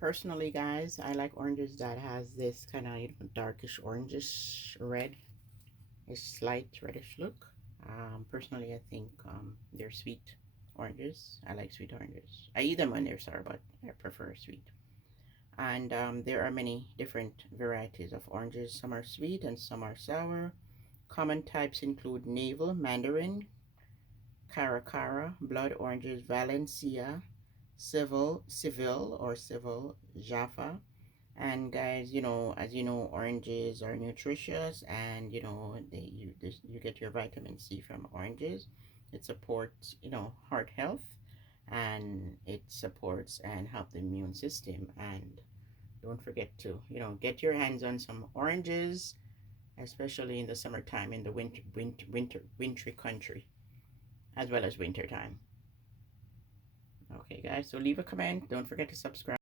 Personally, guys, I like oranges that has this kind of darkish orangish red, a slight reddish look. Personally, I think they're sweet oranges. I like sweet oranges. I eat them when they're sour, but I prefer sweet. And there are many different varieties of oranges. Some are sweet and some are sour. Common types include navel, mandarin, caracara, blood oranges, valencia, Seville, Jaffa. And guys, as you know, oranges are nutritious, and you get your vitamin C from oranges. It supports heart health, and it supports and help the immune system. And don't forget to get your hands on some oranges, especially in the summertime, in the wintry country, as well as winter time. Okay, guys, so leave a comment. Don't forget to subscribe.